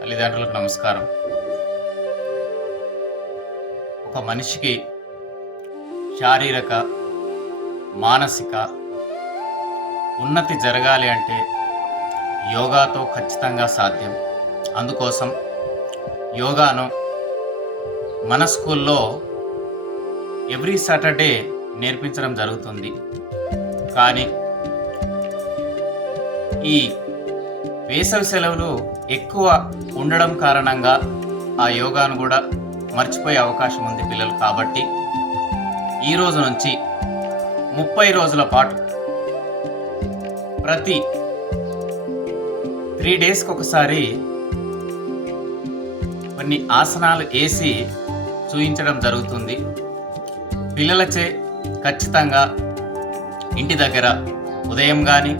తల్లిదండ్రులకు నమస్కారం. ఒక మనిషికి శారీరక, మానసిక ఉన్నతి జరగాలి అంటే యోగాతో ఖచ్చితంగా సాధ్యం. అందుకోసం యోగాను మన స్కూల్లో ఎవ్రీ సాటర్డే నేర్పించడం జరుగుతుంది. కానీ ఈ వేసవి సెలవులు ఎక్కువ ఉండడం కారణంగా ఆ యోగాను కూడా మర్చిపోయే అవకాశం ఉంది పిల్లలు. కాబట్టి ఈ రోజు నుంచి 30 రోజుల పాటు ప్రతి 3 డేస్కి ఒకసారి కొన్ని ఆసనాలు వేసి చూయించడం జరుగుతుంది. పిల్లలచే ఖచ్చితంగా ఇంటి దగ్గర ఉదయం కానీ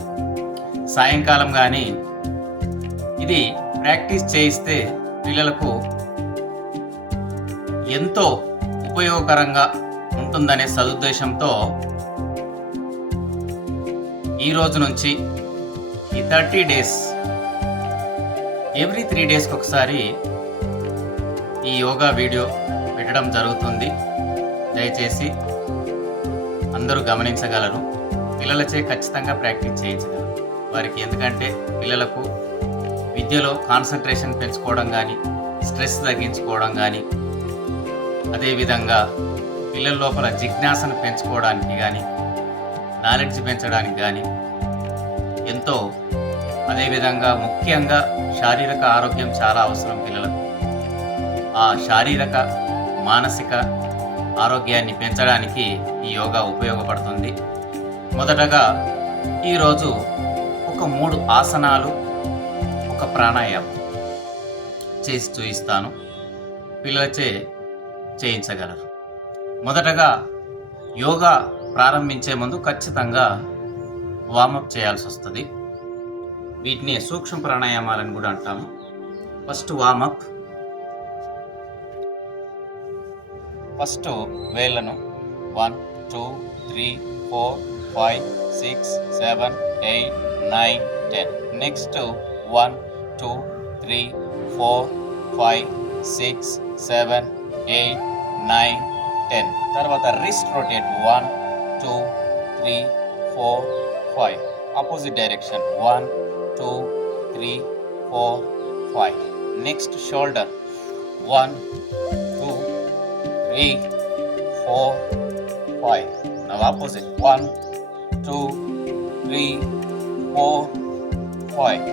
సాయంకాలం కానీ ఇది ప్రాక్టీస్ చేయిస్తే పిల్లలకు ఎంతో ఉపయోగకరంగా ఉంటుందనే సదుద్దేశంతో ఈ రోజు నుంచి ఈ 30 డేస్ ఎవ్రీ 3 డేస్కి ఒకసారి ఈ యోగా వీడియో పెట్టడం జరుగుతుంది. దయచేసి అందరూ గమనించగలరు. పిల్లలచే ఖచ్చితంగా ప్రాక్టీస్ చేయించగలరు వారికి. ఎందుకంటే పిల్లలకు విద్యలో కాన్సన్ట్రేషన్ పెంచుకోవడం కానీ, స్ట్రెస్ తగ్గించుకోవడం కానీ, అదేవిధంగా పిల్లల లోపల జిజ్ఞాసను పెంచుకోవడానికి కానీ, నాలెడ్జ్ పెంచడానికి కానీ ఎంతో, అదేవిధంగా ముఖ్యంగా శారీరక ఆరోగ్యం చాలా అవసరం పిల్లలకు. ఆ శారీరక మానసిక ఆరోగ్యాన్ని పెంచడానికి ఈ యోగా ఉపయోగపడుతుంది. మొదటగా ఈరోజు ఒక 3 ఆసనాలు, ఒక ప్రాణాయామం చేసి చూపిస్తాను. పిల్లలచే చేయించగలరు. మొదటగా యోగా ప్రారంభించే ముందు ఖచ్చితంగా వార్మప్ చేయాల్సి వస్తుంది. వీటిని సూక్ష్మ ప్రాణాయామాలని కూడా అంటాము. First warm up. ఫస్ట్ వేళ్ళను 1 2 3 4 5 6 7 8 9 10. నెక్స్ట్ 1 2 3 4 5 6 7 8 9 10. తర్వాత wrist rotate 1 2 3 4 5. Opposite direction 1 2 3 4 5. Next shoulder 1 2 3 4 5. Now opposite 1 2 3 4 5.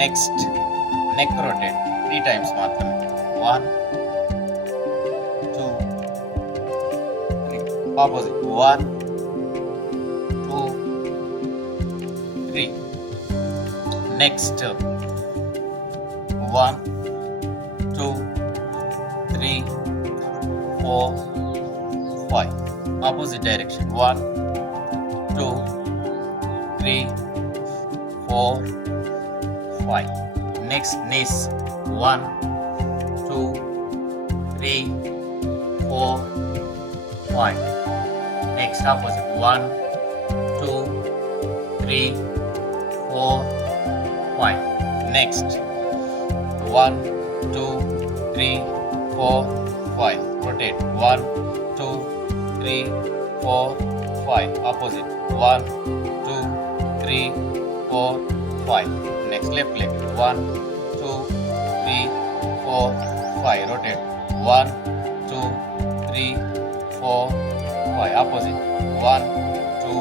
Next neck rotate 3 times మాత్రమే. 1 2 3. Opposite 1 2 3. Next 1 2 3 4 5. Opposite direction 1 2 3 4 5. Next knees 1 2 3 4 5. Next opposite 1 2 3 4 5. Next 1 2 3 4 5. Rotate 1 2 3 4 5. Opposite 1 2 3 4 5. Next left leg 1 2 3 4 5. Rotate 1 2 3 4 5. Opposite 1 2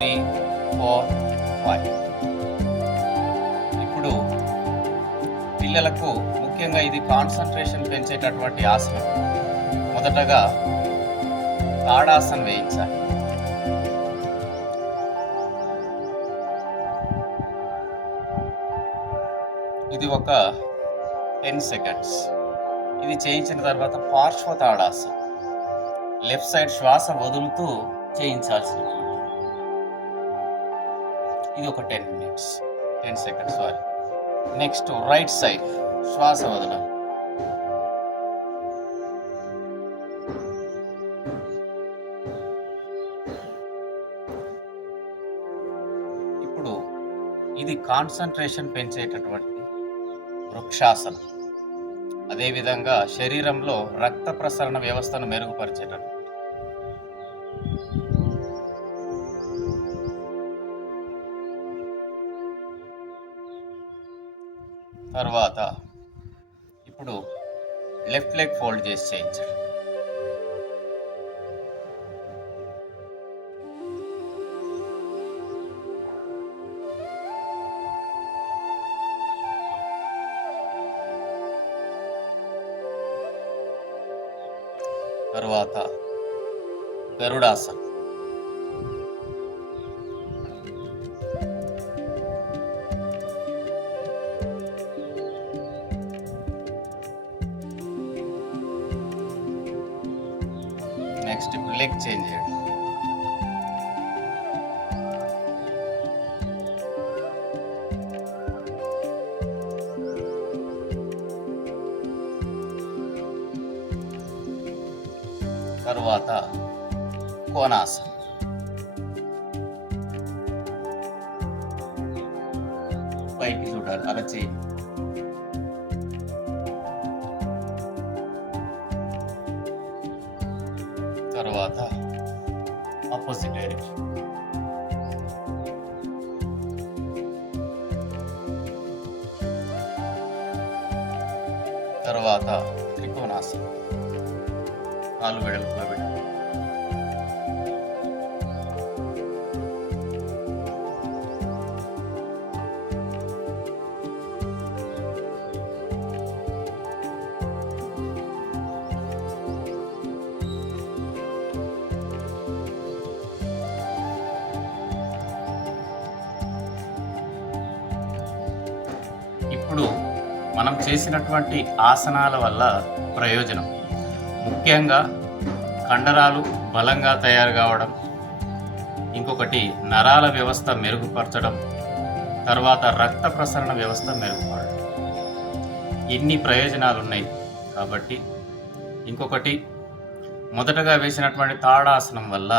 3 4 5. ఇప్పుడు పిల్లలకు ముఖ్యంగా ఇది concentration పెంచేటటువంటి ఆసనం. మొదటగా తాడాసనం వేయించాలి. ఇది ఒక 10 సెకండ్స్. ఇది చేయించిన తర్వాత పార్శ్వ తాడాసనం, లెఫ్ట్ సైడ్ శ్వాస వదులుతూ చేయించాల్సినటువంటి. ఇది ఒక 10 minutes, 10 seconds. Sorry. Next right side శ్వాస వదలాలి. ఇది కాన్సంట్రేషన్ పెంచేటటువంటిది. వృక్షాసనం. అదేవిధంగా శరీరంలో రక్త ప్రసరణ వ్యవస్థను మెరుగుపరిచేటట్టు. తర్వాత ఇప్పుడు లెఫ్ట్ లెగ్ ఫోల్డ్ చేసి చేయించండి. తర్వాత గరుడాసనం. నెక్స్ట్ లెగ్ చేంజ్ చేయండి. తర్వాత కోణాసనం. పైకి చూడాలి, అరచేయి. తర్వాత ఆపోజిట్ డైరెక్షన్. తర్వాత త్రికోణాసనం. కాలు వెడల్పుగా పెట్టి ఇప్పుడు మనం చేసినటువంటి ఆసనాల వల్ల ప్రయోజనం ముఖ్యంగా కండరాలు బలంగా తయారు కావడం, ఇంకొకటి నరాల వ్యవస్థ మెరుగుపరచడం, తర్వాత రక్త ప్రసరణ వ్యవస్థ మెరుగుపడడం. ఇన్ని ప్రయోజనాలు ఉన్నాయి కాబట్టి ఇంకొకటి మొదటగా వేసినటువంటి తాడాసనం వల్ల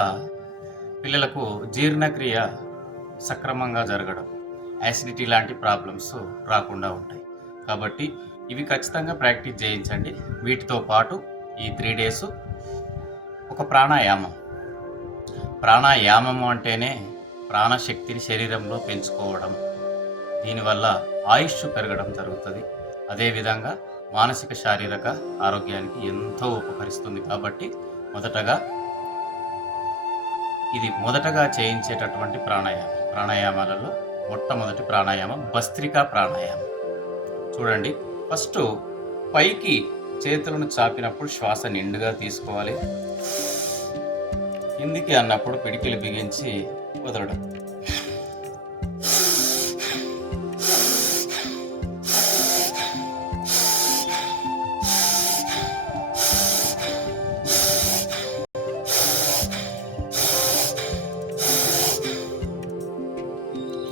పిల్లలకు జీర్ణక్రియ సక్రమంగా జరగడం, యాసిడిటీ లాంటి ప్రాబ్లమ్స్ రాకుండా ఉంటాయి. కాబట్టి ఇవి ఖచ్చితంగా ప్రాక్టీస్ చేయించండి. వీటితో పాటు ఈ 3 days ఒక ప్రాణాయామం. ప్రాణాయామం అంటేనే ప్రాణశక్తిని శరీరంలో పెంచుకోవడం, దీనివల్ల ఆయుష్ పెరగడం జరుగుతుంది. అదేవిధంగా మానసిక శారీరక ఆరోగ్యానికి ఎంతో ఉపకరిస్తుంది. కాబట్టి మొదటగా చేయించేటటువంటి ప్రాణాయామాలలో మొట్టమొదటి ప్రాణాయామం భస్త్రికా ప్రాణాయామం. చూడండి, ఫస్ట్ పైకి చేతులను చాపినప్పుడు శ్వాస నిండుగా తీసుకోవాలి. కిందికి అన్నప్పుడు పిడికిలు బిగించి వదలడం.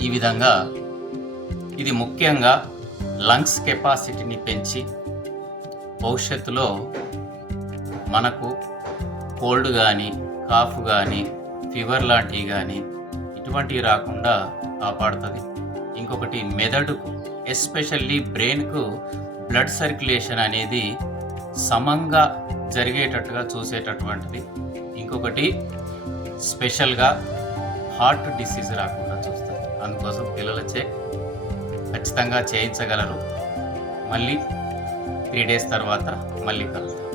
ఈ విధంగా ఇది ముఖ్యంగా లంగ్స్ కెపాసిటీని పెంచి భవిష్యత్తులో మనకు కోల్డ్ కానీ, కాఫ్ కానీ, ఫీవర్ లాంటివి కానీ ఇటువంటివి రాకుండా కాపాడుతుంది. ఇంకొకటి మెదడుకు, ఎస్పెషల్లీ బ్రెయిన్కు బ్లడ్ సర్క్యులేషన్ అనేది సమంగా జరిగేటట్టుగా చూసేటటువంటిది. ఇంకొకటి స్పెషల్గా హార్ట్ డిసీజ్ రాకుండా చూస్తుంది. అందుకోసం పిల్లలచే ఖచ్చితంగా చేయించగలరు. మళ్ళీ 3 days తర్వాత మళ్ళీ కలుద్దాం.